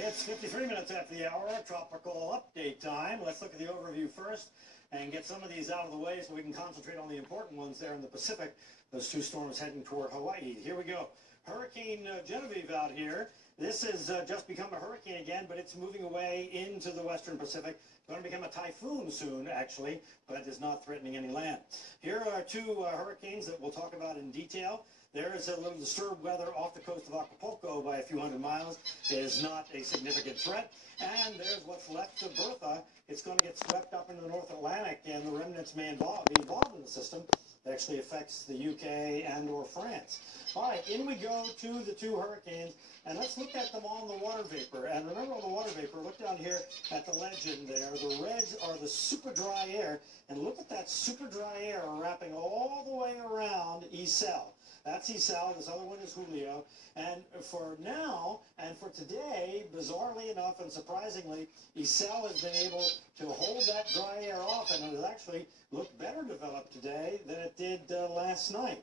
It's 53 minutes after the hour, tropical update time. Let's look at the overview first and get some of these out of the way so we can concentrate on the important ones there in the Pacific. Those two storms heading toward Hawaii. Here we go. Hurricane Genevieve out here. This has just become a hurricane again, but it's moving away into the western Pacific. Going to become a typhoon soon, actually, but is not threatening any land. Here are two hurricanes that we'll talk about in detail. There is a little disturbed weather off the coast of Acapulco by a few hundred miles. It is not a significant threat. And there's what's left of Bertha. It's going to get swept up into the North Atlantic, and the remnants may be involved in the system. It actually affects the UK and or France. All right, in we go to the two hurricanes, and let's look at them on the water vapor. And remember, on the water vapor, look down here at the legend there. The reds are the super dry air, and look at that super dry air wrapping all the way around Isel. That's Isel. This other one is Julio. And for now, and for today, bizarrely enough and surprisingly, Isel has been able to hold that dry air off, and it has actually looked better developed today than it did last night.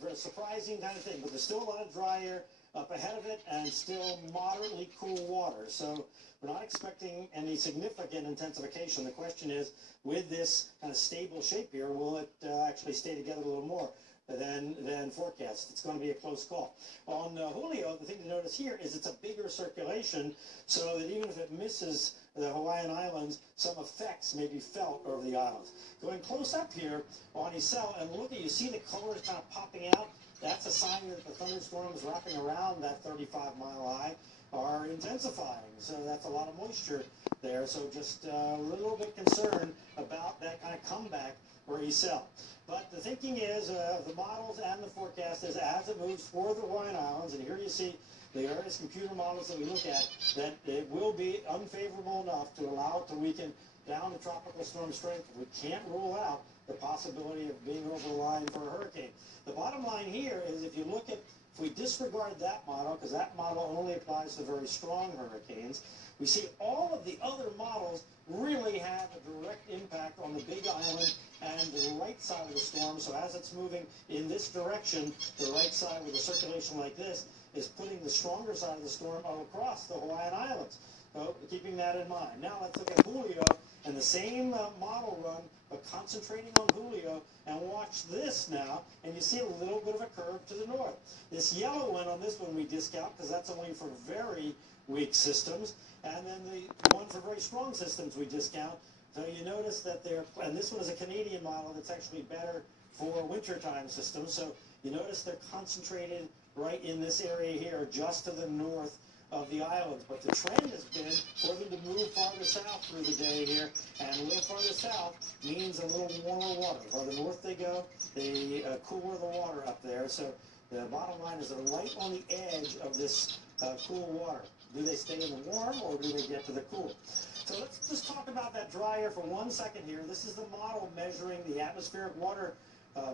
Very surprising kind of thing, but there's still a lot of dry air up ahead of it and still moderately cool water. So we're not expecting any significant intensification. The question is, with this kind of stable shape here, will it actually stay together a little more than forecast? It's going to be a close call. On Julio, the thing to notice here is it's a bigger circulation, so that even if it misses the Hawaiian Islands, some effects may be felt over the islands. Going close up here on Isel, and look at, you see the colors kind of popping out? That's a sign that the thunderstorms wrapping around that 35-mile high are intensifying. So that's a lot of moisture there. So just a little bit concerned about that kind of comeback for Isel. But the thinking is, the models and the forecast is as it moves for the Hawaiian Islands, and here you see the various computer models that we look at, that it will be unfavorable enough to allow it to weaken down to tropical storm strength. We can't rule out the possibility of being over the line for a hurricane. The bottom line here is, if you look at, if we disregard that model, because that model only applies to very strong hurricanes, we see all of the other models really have a direct impact on the Big Island and the right side of the storm. So as it's moving in this direction, the right side with a circulation like this is putting the stronger side of the storm across the Hawaiian Islands. So keeping that in mind. Now let's look at Julio and the same model run, but concentrating on Julio, and watch this now, and you see a little bit of a curve to the north. This yellow one on this one we discount because that's only for very weak systems, and then the one for very strong systems we discount. So you notice that and this one is a Canadian model that's actually better for wintertime systems. So you notice they're concentrated right in this area here, just to the north of the islands. But the trend has been for them to move farther south through the day here, and a little farther south means a little warmer water. The farther north they go, the cooler the water up there. So the bottom line is they're right on the edge of this cool water. Do they stay in the warm, or do they get to the cool? So let's just talk about that dry air for 1 second here. This is the model measuring the atmospheric water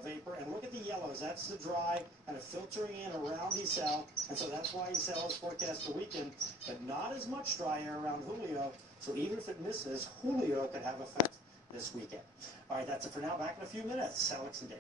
vapor, and look at the yellows. That's the dry kind of filtering in around Isel, and so that's why Isel is forecast to weaken, but not as much dry air around Julio. So even if it misses, Julio could have effect this weekend. All right, that's it for now. Back in a few minutes. Alex and Dave.